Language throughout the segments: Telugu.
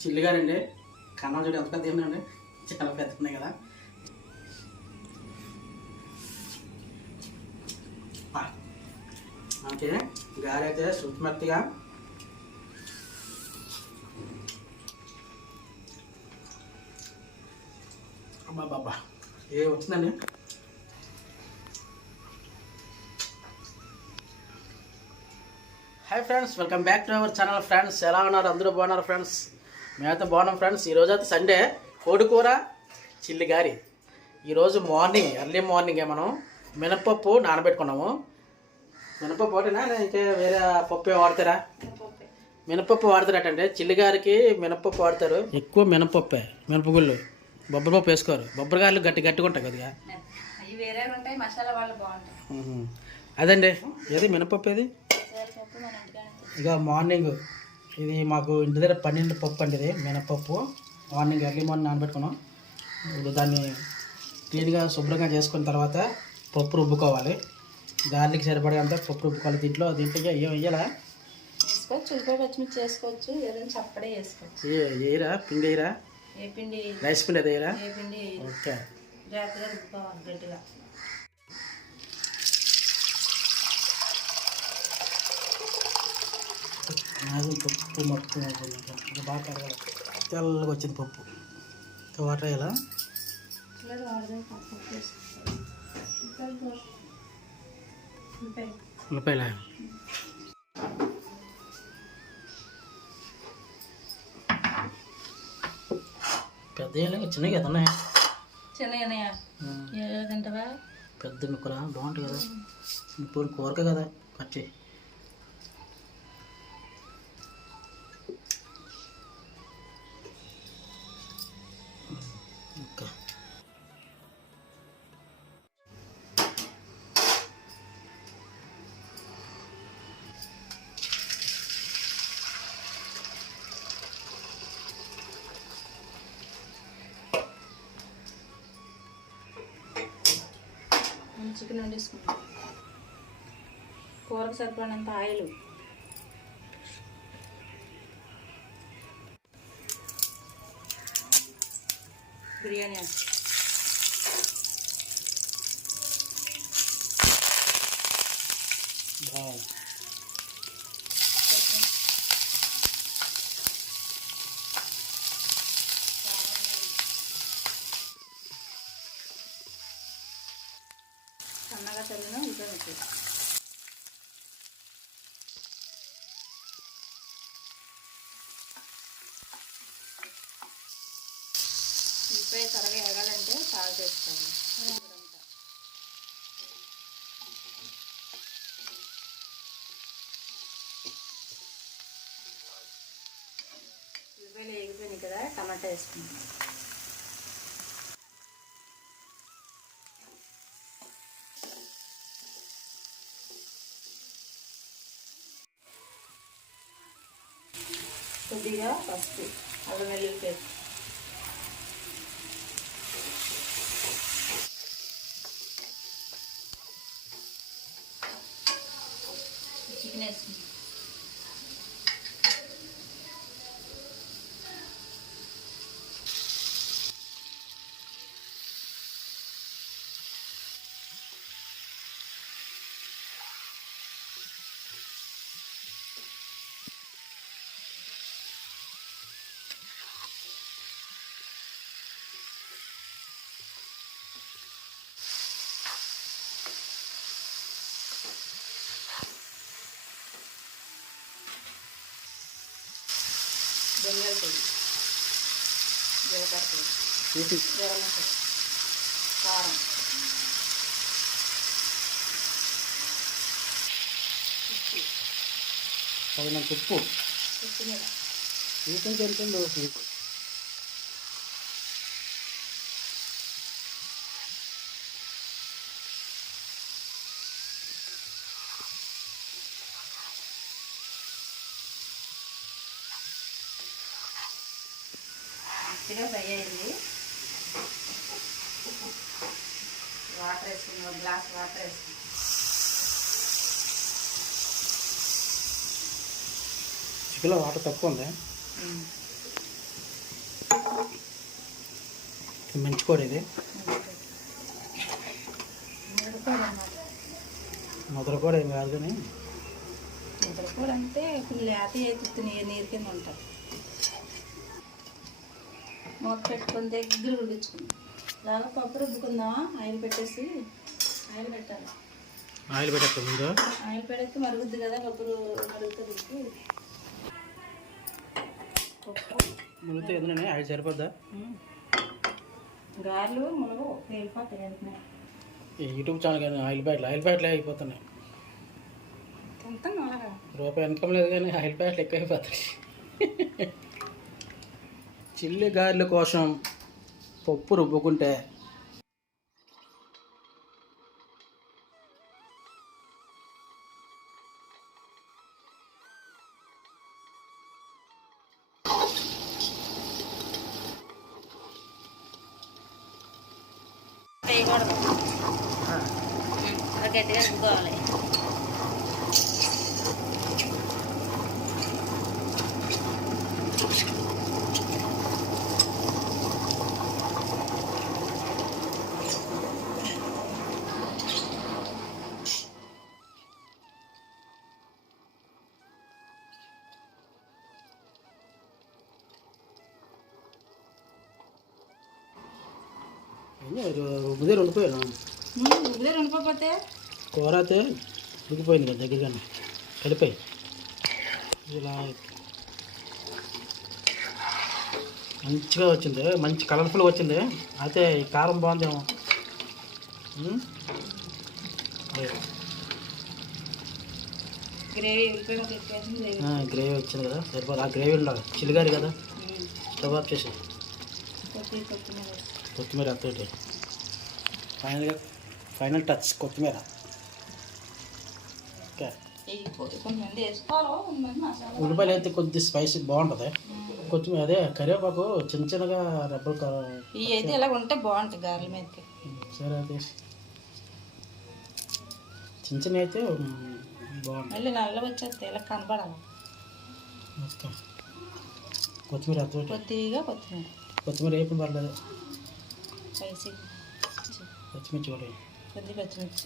చిల్లిగారండి కన్నం చూడు ఎంత పెద్ద ఏంటండి చాలా పెద్ద ఉన్నాయి కదా. ఆ, మనకి గాలి అయితే శుద్ధిమెత్తగా అబ్బా బాబా ఏ వచ్చిందండి? Hi friends welcome back to our channel friends ఎలా ఉన్నారు? అందరూ బాగున్నారు ఫ్రెండ్స్ మేమైతే బాగున్నాం ఫ్రెండ్స్. ఈరోజు అయితే సండే. కోడికూర చిల్లి గారి. ఈరోజు మార్నింగ్ ఎర్లీ మార్నింగే మనం మినపప్పు నానబెట్టుకున్నాము. మినపప్పు ఒకటేనా ఇంకా వేరే పప్పు వాడతారా? మినపప్పు వాడతారటండి. చిల్లిగారికి మినపప్పు వాడతారు. ఎక్కువ మినపప్పే మినపగుళ్ళు. బొబ్బరి పప్పు వేసుకోరు. బొబ్బరిగాయలు గట్టి గట్టిగా ఉంటాయి కొద్దిగా. అదండి. ఏది మినపప్పు ఏది? ఇక మార్నింగ్. ఇది మాకు ఇంటి దగ్గర పన్నెండు పప్పు అండి ఇది మినపప్పు. మార్నింగ్ ఎర్లీ మార్నింగ్ నానబెట్టుకున్నాం. ఇప్పుడు దాన్ని క్లీన్గా శుభ్రంగా చేసుకున్న తర్వాత పప్పు రుబ్బుకోవాలి. గార్లిక్ సరిపడేంత పప్పు రుబ్బుకోవాలి దీంట్లో. దీంట్లో ఏం వేయాలా? వేసుకోవచ్చు ఉల్లిపాయ పచ్చిమిర్చి చేసుకోవచ్చు ఏదైనా చప్పడే వేసుకోవచ్చు. వేయరా పిండి వేయరా? ఏ పిండి? రైస్ పిండి అది వేయరా? ఏ పిండి? ఓకే. జాగ్రత్తగా రుబ్బుకోవాలి గట్టిగా. నాకు పప్పు మొత్తం అయిపోయింది ఇంకా. బాగా కడగాలి తెల్లగా వచ్చింది పప్పు. ఇంకా వాటర్ వేయాలా? ఉల్లిపాయలా? పెద్ద చిన్నవి కదా ఉన్నాయి? చిన్నయ్య తింటావా? పెద్ద ముక్కలా? బాగుంటుంది కదా. ఇప్పుడు కూరక కదా? కట్ చేయి చికెన్ వండేసుకుంటాం. కూరకు సరిపడినంత ఆయిల్. బిర్యానీ సన్నగా చల్లిన ఉల్లిపాయ పెట్టేది త్వరగా ఎగాలంటే సాగు చేసుకోండి ఇదంతా. ఉల్లిపాయలు వేగిపోయినాయి కదా టమాటా వేసుకుంటాం కొద్దిగా పసుపు అల్లం వెల్లుల్లి పేస్ట్ ధనియాల పొడి జీలకర్ర పొడి గరం మసాలా కారం. ఉప్పు. తగినంత ఉప్పు కొత్తిమీర ఇంకొంచెం మంచిగా ఫ్రై అయింది. వాటర్ వేసుకుని ఒక గ్లాస్ వాటర్ వేసుకుని చికెన్లో వాటర్ తక్కువ ఉంది? మంచి కూర ఇది. మొదలు కూడా ఏం కాదు కానీ. ముద్దకూర అంటే ఇప్పుడు లేత ఎత్తుతు నీరు నీరు కింద ఉంటుంది. మూత పెట్టుకొని దగ్గర ఉడికించుకుందాం లాగా పప్పు రుబ్బుకుందామా? ఆయిల్ పెట్టేసి ఆయిల్ పెట్టాలి. ఆయిల్ పెట్టేస్తా ముందు? ఆయిల్ పెడితే మరుగుద్ది కదా పప్పు మరుగుతుంది పప్పు. మునిగితే ఆయిల్ సరిపోద్దా. గారెలు మునగ ఈ యూట్యూబ్ ఛానల్ కానీ ఆయిల్ ప్యాకెట్లు ఆయిల్ ప్యాకెట్లు అయిపోతున్నాయి. రూపాయి ఇన్కమ్ లేదు కానీ ఆయిల్ ప్యాకెట్లు ఎక్కువ అయిపోతాయి చిల్లి గారెల కోసం పప్పు రుబ్బుకుంటే గట్టిగా రుబ్బుకోవాలి. రుబ్బుదే ఉండిపోతే కూర అయితే ఉడికిపోయింది కదా దగ్గరగానే. కలిపాయి ఇలా మంచిగా వచ్చింది. మంచి కలర్ఫుల్గా వచ్చింది. అయితే ఈ కారం బాగుందేమో. గ్రేవీ వచ్చింది కదా. సరిపోదు. ఆ గ్రేవీ ఉండాలి చిల్లిగారి కదా. కబాబ్ చేసి కొత్తిమీర అత్తోటి ఫైనల్గా ఫైనల్ టచ్ కొత్తిమీర. ఉల్లిపాయలు అయితే కొద్ది స్పైసీ బాగుంటుంది. కొత్తిమీర అదే కరివేపాకు చిన్న చిన్నగా రెబ్బలు క- ఇవి అయితే ఇలా ఉంటే బాగుంటాయి గారెల మీదకి. సరే అదే చిన్న చిన్న అయితే బాగుంటుంది మళ్ళీ నల్ల వచ్చేస్తే ఇలా కనపడాలి కొత్తిమీర కొద్దిగా కొత్తిమీర. కొత్తిమీర వేపి పర్లేదు స్పైసీ పచ్చిమిర్చి కూడా. కొద్ది పచ్చిమిర్చి.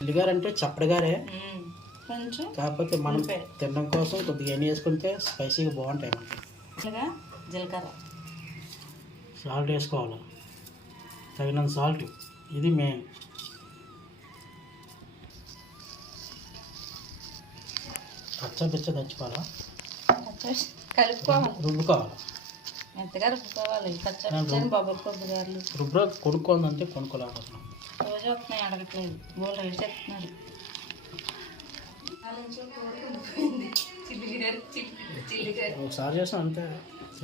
ఉల్లిగారు అంటే చప్పడిగారే మ్మ్. కొంచెం కాకపోతే మనం. తినడం కోసం కొద్దిగా ఎన్ని వేసుకుంటే స్పైసీగా బాగుంటాయి. మనకి జీలకర్ర. సాల్ట్ వేసుకోవాలి. తగినంత సాల్ట్. ఇది మెయిన్ పచ్చ పిచ్చ. కలుపుకోవాలి. రుబ్బుకోవాలి. మెత్తగా రుబ్బుకోవాలి పచ్చడి కొనుక్కోలేకపోతున్నాం. రోజు వస్తున్నాయి అడగట్లేదు. రేటు చెప్తున్నారు. ఒకసారి చేసాం అంతే.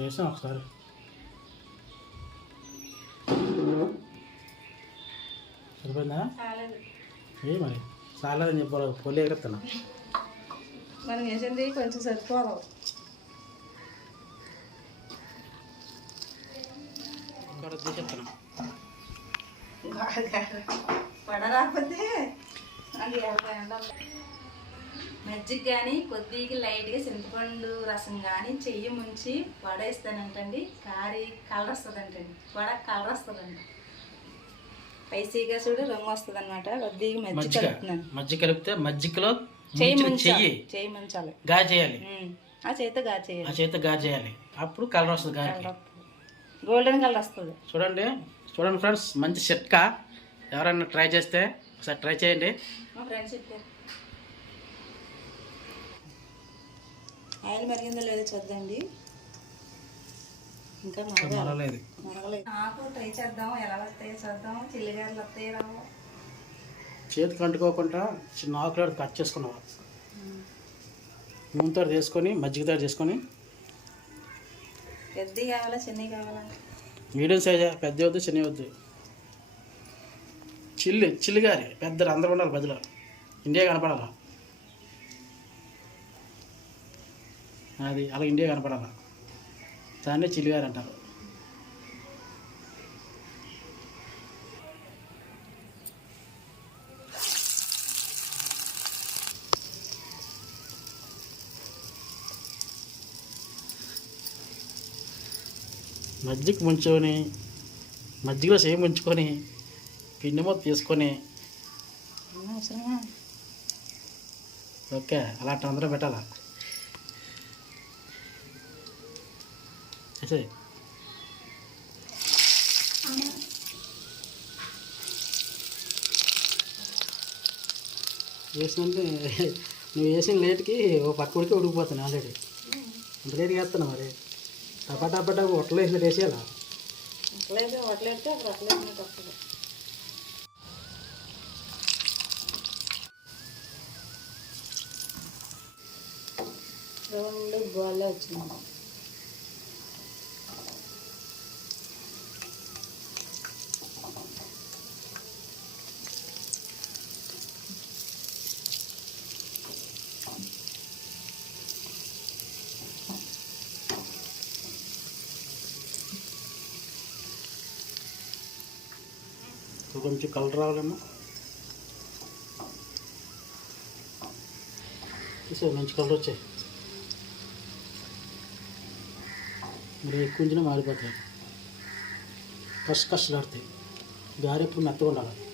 చేసాం ఒకసారి. సరిపోయిందా? ఏ మరి? చాలని చెప్పాలి? పొలి ఎగురుతున్నా మనం వేసింది కొంచెం సరిపోదు ఇక్కడ తీసేస్తున్నా వడ రాకపోతే అది యాభై ఉండాలి. మజ్జిగ కానీ కొద్దిగా లైట్గా చింతపండు రసం కానీ చెయ్యి ముంచి వడ ఇస్తానంటండి. కారీ కలర్ వస్తుందంటండి. వడ కలర్ వస్తుందండి స్పైసీగా చూడు రంగు వస్తుంది అనమాట కొద్దిగా మజ్జిగ మజ్జిగ కలుపుతున్నాను. మజ్జిగ కలిపితే మజ్జిగలో చెయ్యి చెయ్యి చెయ్యి ముంచాలి. గా చేయాలి. ఆ చేతితో గా ఆ చేయాలి చేత గా చేయాలి. అప్పుడు కలర్ వస్తుంది గారికి. కలర్ వస్తుంది. గోల్డెన్ కలర్ వస్తుంది. చూడండి. చూడండి ఫ్రెండ్స్ మంచి చిట్కా ఎవరైనా ట్రై చేస్తే ఒకసారి ట్రై చేయండి. ఆయిల్ మరిగిందో లేదో చూద్దండి. ఇంకా మరగలేదు. నాకు ట్రై చేద్దాం. ఎలా వస్తాయో చూద్దాం. చిల్లిగారులు వస్తాయి రావు. చేతికి అంటుకోకుండా చిన్న ఆకులు కట్ చేసుకున్నాం నూనెతో తీసుకొని మజ్జిగతో చేసుకొని పెద్దవి కావాలా చిన్నవి కావాలా? Medium size? పెద్ద వద్దు చిన్న వద్దు. చిల్లి చిల్లిగారి పెద్ద అందరూ ఉండాలి బదిలో ఇండియా కనపడాలా? అది అలా ఇండియా కనపడాలా? దాన్నే చిల్లిగారి అంటారు. మజ్జిగ ముంచుకొని మజ్జిగలో సేమ్ ఉంచుకొని పిండి మొత్తం తీసుకొని. ఓకే అలాంటి అందరూ పెట్టాలా? చేసేయ్. వేసినంటే నువ్వు వేసిన లేట్కి ఓ పక్క ఉడికి ఉడికిపోతాను ఆల్రెడీ. అంత లేట్గా వేస్తున్నావు మరి. టపా టపా టపా ఒట్టలు వేసినట్టు వేసేయాలా అట్లయితే అట్లయితే అక్కడ అట్లయితే వస్తుంది. రెండు బాగా వచ్చింది ఇంకా కొంచెం కలర్ రావాలమ్మా. చూసే మంచి కలర్ వచ్చాయి. మరి ఎక్కువ ఉంచినా మారిపోతాయి. కష్ట కష్టలాడతాయి గారె ఎప్పుడు మెత్తగా ఉండాలి.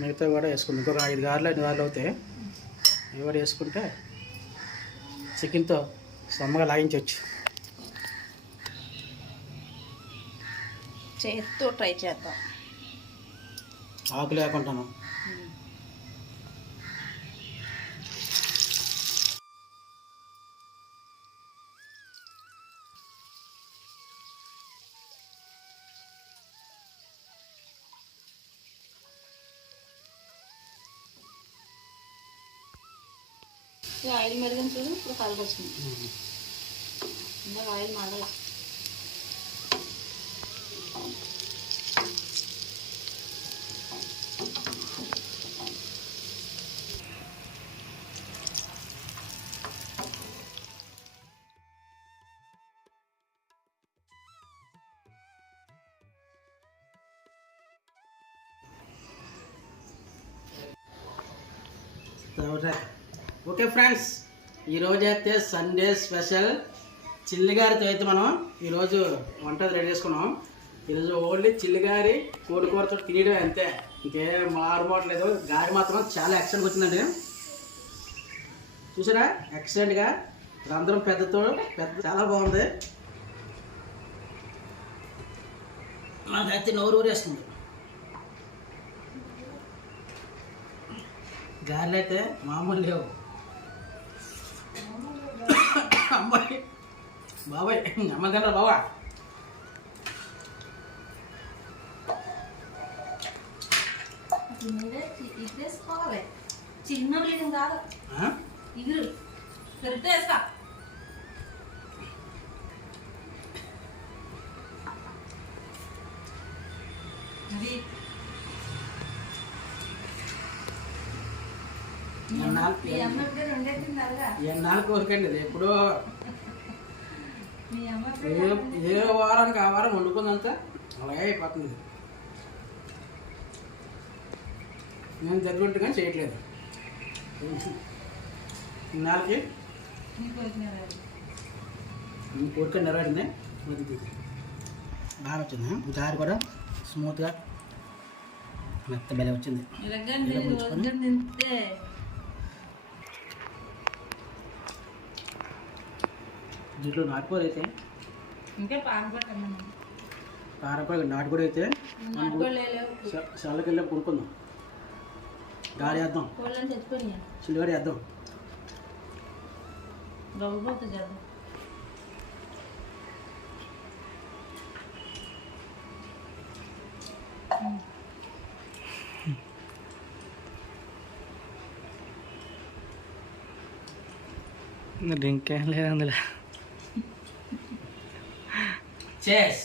మిగతా కూడా వేసుకుంది ఇంకొక ఐదు గారెలు ఐదు గారెలు అవుతాయి. ఇవి కూడా వేసుకుంటే చికెన్తో సమ్మగా లాగించవచ్చు చేతితో ట్రై చేద్దాం. ఆకు లేకుండాను. ఈ ఆయిల్ మరిగిన చూడు ఇప్పుడు కలర్ వచ్చింది ఇంకా ఆయిల్ మరగల తర్వాత ఓకే ఫ్రెండ్స్ ఈరోజు అయితే సండే స్పెషల్. చిల్లిగారితో అయితే మనం ఈరోజు వంట రెడీ చేసుకున్నాం. ఈరోజు ఓన్లీ చిల్లిగారి కోడి కూరతో తినడం అంతే. ఇంకేం మారుమోట్లేదు గారి మాత్రం చాలా ఎక్సలెంట్గా వచ్చిందండి. చూసారా? ఎక్సలెంట్గా రంధ్రం పెద్దతో పెద్ద చాలా బాగుంది. నాకైతే నోరు ఊరేస్తుంది. గారెలు అయితే మామూలు లేవు. అమ్మాయి బాబాయ్ అమ్మగండ్రా బావా. ఇదేసుకోవాలి చిన్న బ్లీడింగ్ కాదు? ఇగురు. కరెక్ట్ వేసుకో అది. అమ్మ ఎన్నాళ్ళు కోరికండి ఇది ఎప్పుడో ఏ వారానికి ఆ వారం వండుకుందంతా? అలాగే అయిపోతుంది. నేను దగ్గరుంటుగా చేయట్లేదు. ఇన్నాళ్ళకి కోరిక నెరవేరింది? బాగా వచ్చింది? దారి కూడా స్మూత్గా మెత్త బెల వచ్చింది. దీంట్లో నాటుకోడి అయితే ఇంకా పాకపట్టను కారకోడి నాటుకోడి అయితే నాటుకోలేవు చల్లకి వెళ్ళి కొనుక్కుందాం గాడి వేద్దాం కోళ్ళని తెచ్చుకొని చిల్లిగాడి వేద్దాం గవ్వబోతు చేద్దాం డ్రింక్ ఏం లేదు అందులో చేస్